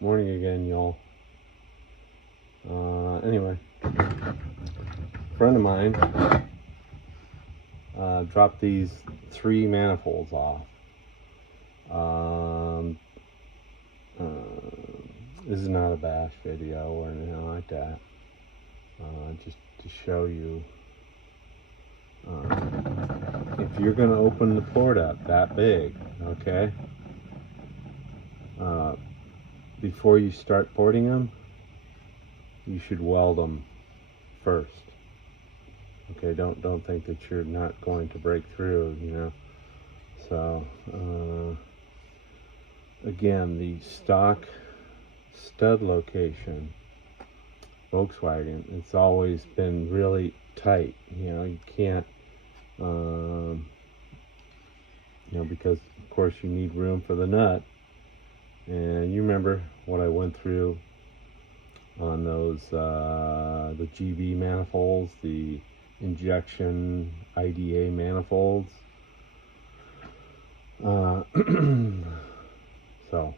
Morning again, y'all. Anyway, a friend of mine dropped these 3 manifolds off. This is not a bash video or anything like that. Just to show you, if you're going to open the port up that big, okay, before you start porting them, you should weld them first. Okay, don't think that you're not going to break through, you know. So again, the stock stud location, Volkswagen, it's always been really tight. You know, you can't, you know, because of course you need room for the nut. And you remember what I went through on those, the GB manifolds, the injection IDA manifolds. So,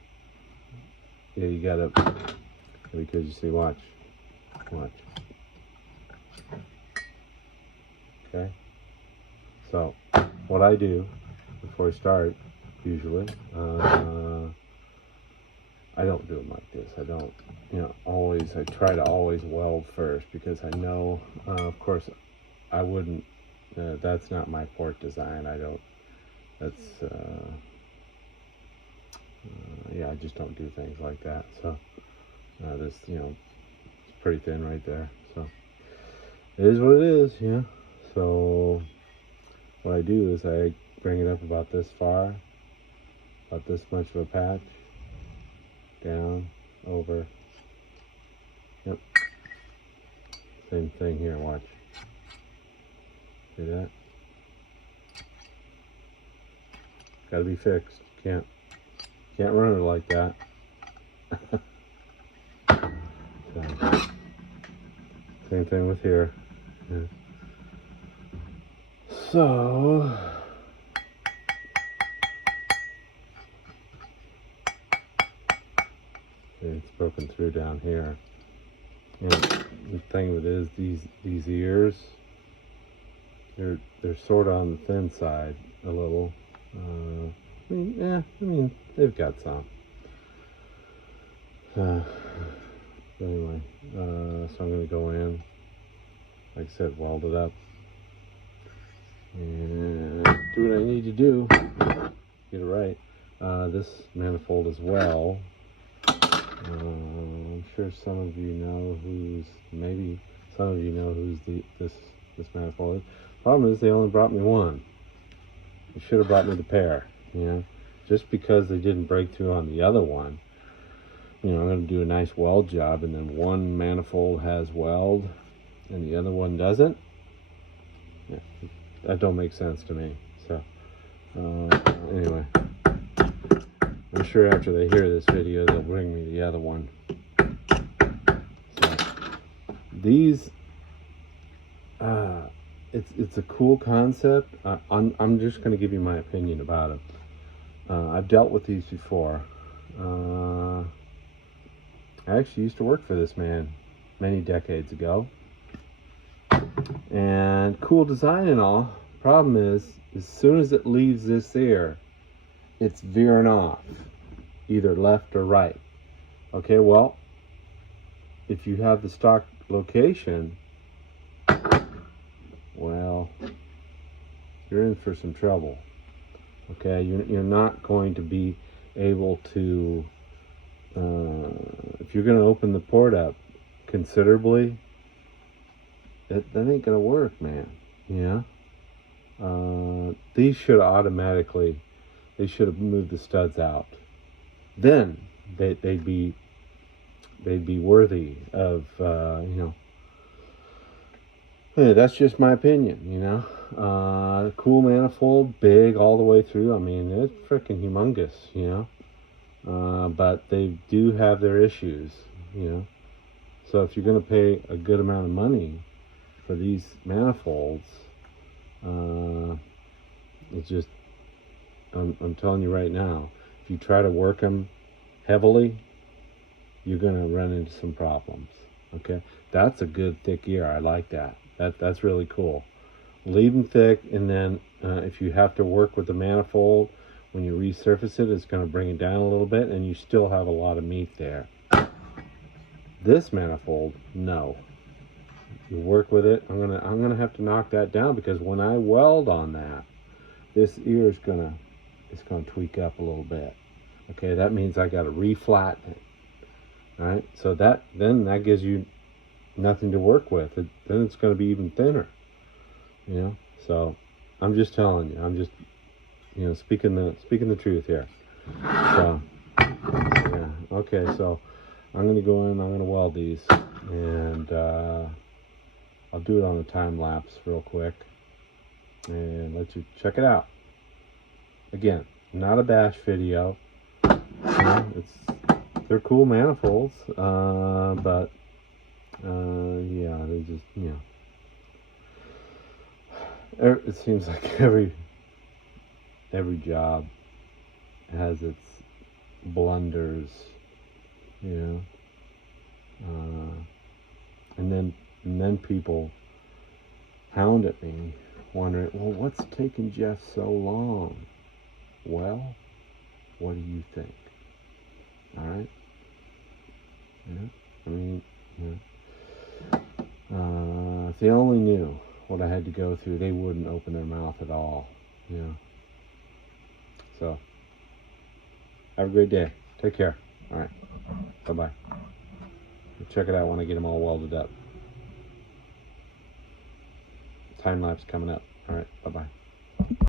yeah, you gotta, because you see, watch. Okay? So, what I do before I start, usually, I don't do them like this. I don't, you know, I try to always weld first, because I know, of course, I wouldn't, that's not my port design. Yeah, I just don't do things like that. So, this, you know, it's pretty thin right there. So, it is what it is, you know. So, what I do is I bring it up about this far, about this much of a patch, down, over. Yep. Same thing here, watch. See that? Gotta be fixed. Can't run it like that. So, same thing with here. Yeah. So, it's broken through down here. And the thing of it is, these ears, they're sort of on the thin side a little. I mean, they've got some. Anyway, so I'm going to go in, like I said, weld it up, and do what I need to do, get it right. This manifold as well. I'm sure some of you know this manifold is. Problem is, they only brought me one. They should have brought me the pair, you know. Just because they didn't break through on the other one, you know, I'm going to do a nice weld job, and then one manifold has weld and the other one doesn't. Yeah, that don't make sense to me. So anyway, I'm sure after they hear this video, they'll bring me the other one. So these, it's a cool concept. I'm just going to give you my opinion about it. I've dealt with these before. I actually used to work for this man many decades ago. And cool design and all. Problem is, as soon as it leaves this ear, it's veering off, either left or right. Okay, well, if you have the stock location, well, you're in for some trouble. Okay, you're not going to be able to, if you're going to open the port up considerably, that ain't going to work, man. Yeah. These should automatically, they should have moved the studs out. Then they'd be worthy of, you know. Hey, that's just my opinion, you know. Cool manifold, big all the way through. I mean, it's freaking humongous, you know. But they do have their issues, you know. So if you're going to pay a good amount of money for these manifolds, it's just, I'm telling you right now, if you try to work them heavily, you're gonna run into some problems. Okay, that's a good thick ear. I like that. That's really cool. Leave them thick, and then if you have to work with the manifold, when you resurface it, it's going to bring it down a little bit, and you still have a lot of meat there. This manifold, no. You work with it. I'm gonna have to knock that down, because when I weld on that, this ear is gonna tweak up a little bit. Okay, that means I got to reflatten it. All right, so that gives you nothing to work with. Then it's going to be even thinner. You know, so I'm just telling you. I'm just, speaking the truth here. So yeah, okay. So I'm going to go in. I'm going to weld these, and I'll do it on a time lapse real quick, and let you check it out. Again, not a bash video. They're cool manifolds, but yeah, they just, it seems like every job has its blunders, and then people hound at me, wondering, well, what's taking Jeff so long? Well, what do you think? All right. Yeah. I mean, if they only knew what I had to go through, they wouldn't open their mouth at all. So, have a great day. Take care. All right. Bye-bye. Check it out when I get them all welded up. Time lapse coming up. All right. Bye-bye.